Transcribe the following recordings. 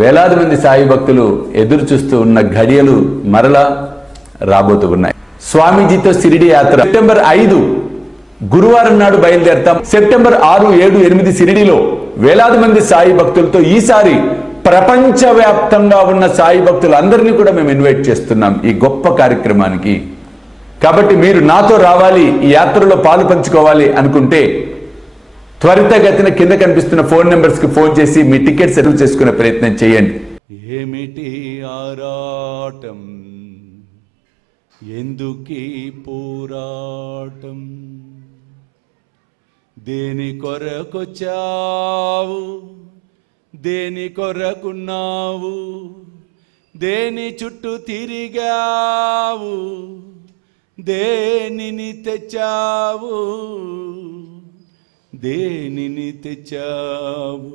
వేలాది మంది సాయి భక్తులు ఎదురు చూస్తూ ఉన్న ఘడియలు మరలా రాబోతూ ఉన్నాయి. స్వామీజీతో షిరిడి యాత్ర సెప్టెంబర్ 5 గురువారం నాడు బయలుదేరతాం. సెప్టెంబర్ 6, 7, 8 షిరిడిలో వేలాది మంది సాయి భక్తులతో ఈసారి ప్రపంచవ్యాప్తంగా ఉన్న సాయి భక్తులందరినీ కూడా మేము ఇన్వైట్ చేస్తున్నాం ఈ గొప్ప కార్యక్రమానికి. కాబట్టి మీరు నాతో రావాలి, ఈ యాత్రలో పాలు పంచుకోవాలి అనుకుంటే త్వరితగతిన కింద కనిపిస్తున్న ఫోన్ నెంబర్స్ కి ఫోన్ చేసి మీ టికెట్ రిజర్వ్ చేసుకునే ప్రయత్నం చేయండి. ఏమిటి ఆరాటం, ఎందుకీ పోరాటం, దేని కొరకొచ్చావు, దేని కొరకున్నావు, దేని చుట్టూ తిరిగావు, దేనిని తెచ్చావు, దేనిని తెచ్చావు,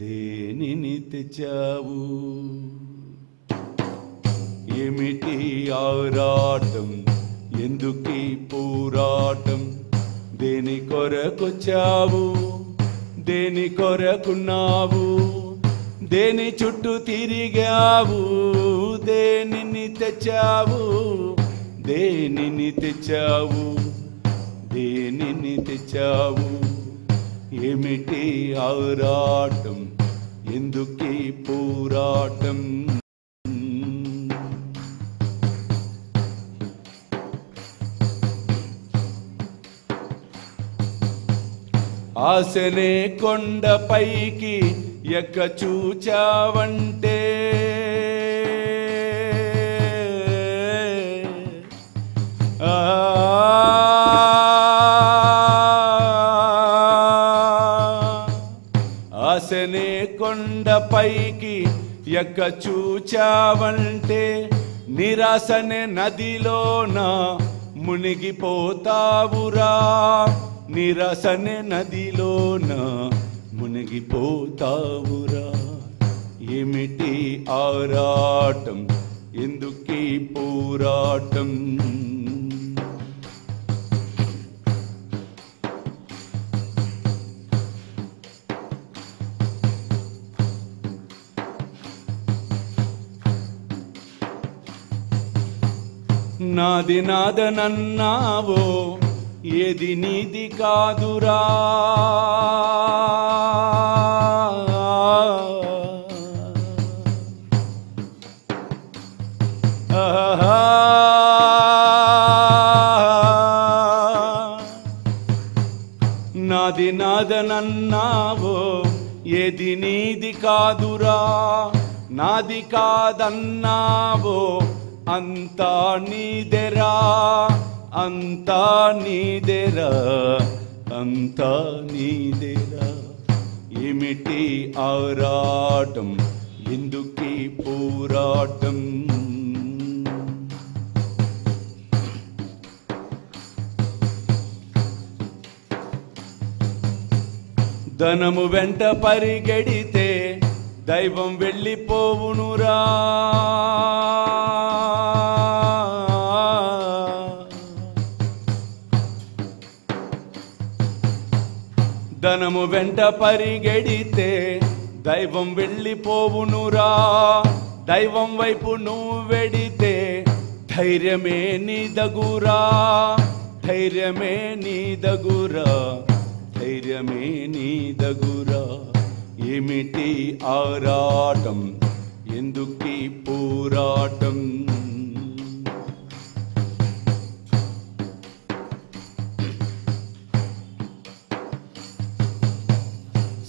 దేనిని తెచ్చావు. ఏమిటి ఆరాటం, ఎందుకీ పోరాటం, దేని కొరకొచ్చావు, దేని కొరకున్నావు, దేని చుట్టూ తిరిగావు, దేనిని తెచ్చావు, దేనిని తెచ్చావు, దేనిని తెచ్చావు. ఏమిటి ఆరాటం, ఎందుకీ పోరాటం. ఆశనే కొండపైకి ఎక్క చూచావంటే, ఆశనే కొండపైకి ఎక్క చూచావంటే, నిరాశనే నదిలోన మునిగిపోతావురా, నిరాశనే నదిలోన మునిగిపోతావురా. ఏమిటి ఆరాటం, ఎందుకీ పోరాటం. నాది నాదనన్నావో ఏది నీది కాదురా, నాది నాదనన్నావో ఏది నీది కాదురా, నాది కాదన్నావో అంతా నీదెరా, అంతా నీదెరా, అంతా నీదెరా. ఏమిటి ఆరాటం, ఎందుకీ పోరాటం. ధనము వెంట పరిగెడితే దైవం వెళ్ళిపోవునురా, ధనము వెంట పరిగెడితే దైవం వెళ్ళిపోవునురా, దైవం వైపు నువ్వు వెడితే ధైర్యమే నీదగురా, ధైర్యమే నీదగురా, ధైర్యమే నీదగురా. ఏమిటి ఆరాటం, ఎందుకీ పోరాటం.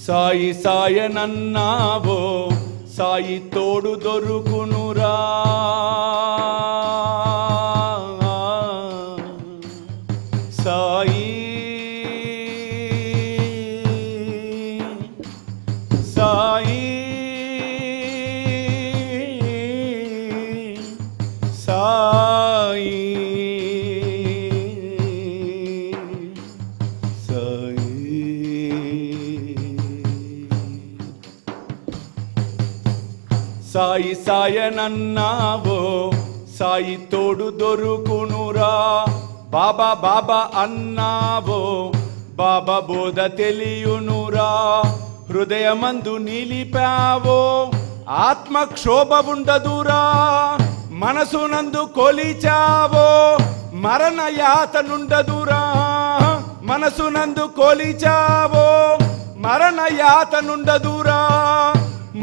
సాయి సాయనన్నావో సాయి తోడు దొరుకునురా, సాయి సాయి సాయి సాయి సాయనన్నావో సాయి తోడు దొరుకునురా, బాబా బాబా అన్నావో బాబా బోధ తెలియునురా హృదయమందు నిలిపావో ఆత్మక్షోభ ఉండదురా మనసునందు కొలిచావో మరణ యాతనుండదురా మనసునందు కొలిచావో మరణ యాతనుండదురా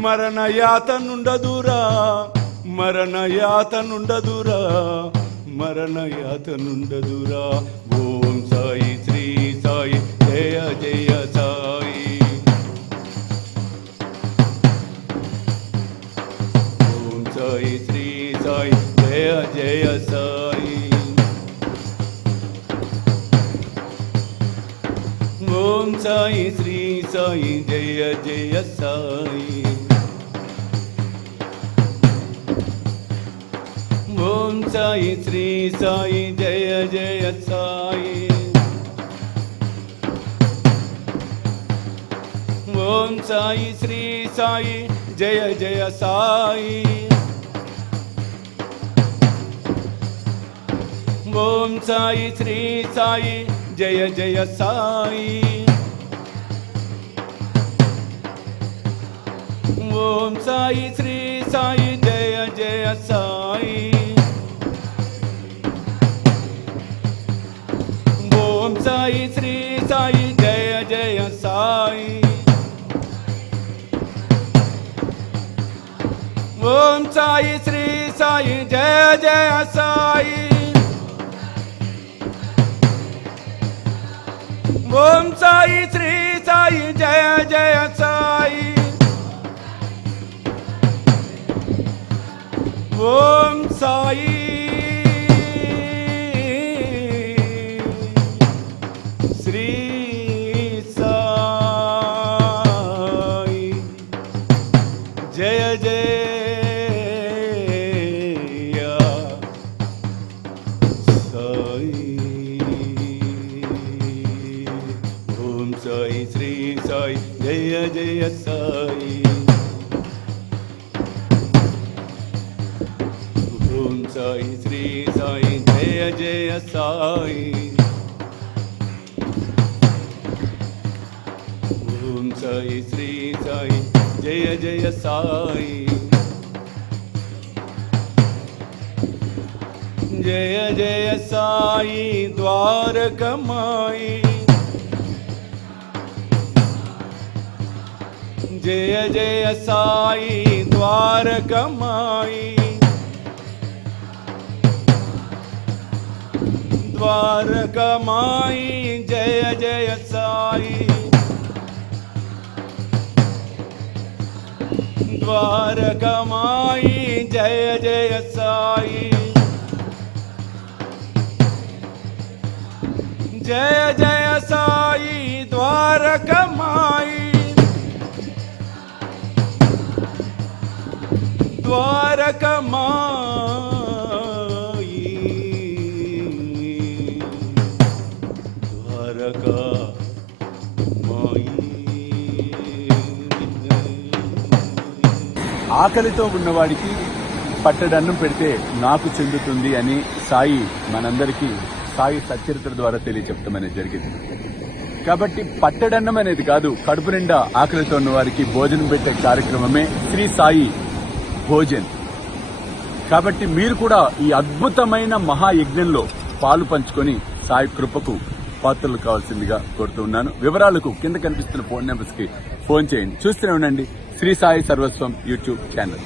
మరణ యాతనుండదురా మరణ యాతనుండదురా మరణ యాతనుండదురా ఓం సాయి శ్రీ సాయి జయ జయ సాయి ఓం సాయి శ్రీ సాయి జయ జయ సాయి ఓం సాయి శ్రీ సాయి జయ జయ సాయి ఓం సాయి శ్రీ సాయి జయ జయ సాయి ఓం సాయి శ్రీ సాయి జయ జయ సాయి ఓం సాయి శ్రీ సాయి జయ జయ సాయి ఓం సాయి శ్రీ సాయి జయ జయ సాయి ఓం సాయి శ్రీ సాయి జయ జయ సాయి ఓం సాయి శ్రీ సాయి జయ జయ సాయి ఓం సాయి శ్రీ సాయి జయ జయ సాయి ఓం సాయి శ్రీ సాయి జయ జయ సాయి ఓం సాయి శ్రీ సాయి జయ జయ సాయి ఓం సాయి శ్రీ సాయి జయ జయ సాయి ఓం సాయి శ్రీ సాయి జయ జయ సాయి జయ జయ సాయి ద్వారకమాయి జయ జయ సాయి ద్వారకమాయి ద్వారకమాయి జయ జయ సాయి ద్వారకమాయి జయ జయ సాయి జయ జయ సాయి ద్వారకమాయి ద్వారకమాయి ఆకలితో ఉన్నవాడికి పట్టడన్నం పెడితే నాకు చెందుతుంది అని సాయి మనందరికీ సాయి సచరిత్ర ద్వారా తెలియచెప్తామనేది జరిగింది. కాబట్టి పట్టడన్నం అనేది కాదు, కడుపు నిండా ఆకలితో ఉన్న వారికి భోజనం పెట్టే కార్యక్రమమే శ్రీ సాయి భోజన్. కాబట్టి మీరు కూడా ఈ అద్భుతమైన మహాయజ్ఞంలో పాలు పంచుకొని సాయి కృపకు పాత్రలు కావాల్సిందిగా కోరుతున్నాను. వివరాలకు కింద కనిపిస్తున్న ఫోన్ నెంబర్స్ కి ఫోన్ చేయండి. చూస్తూనే ఉండండి శ్రీ సాయి సర్వస్వం యూట్యూబ్ ఛానల్.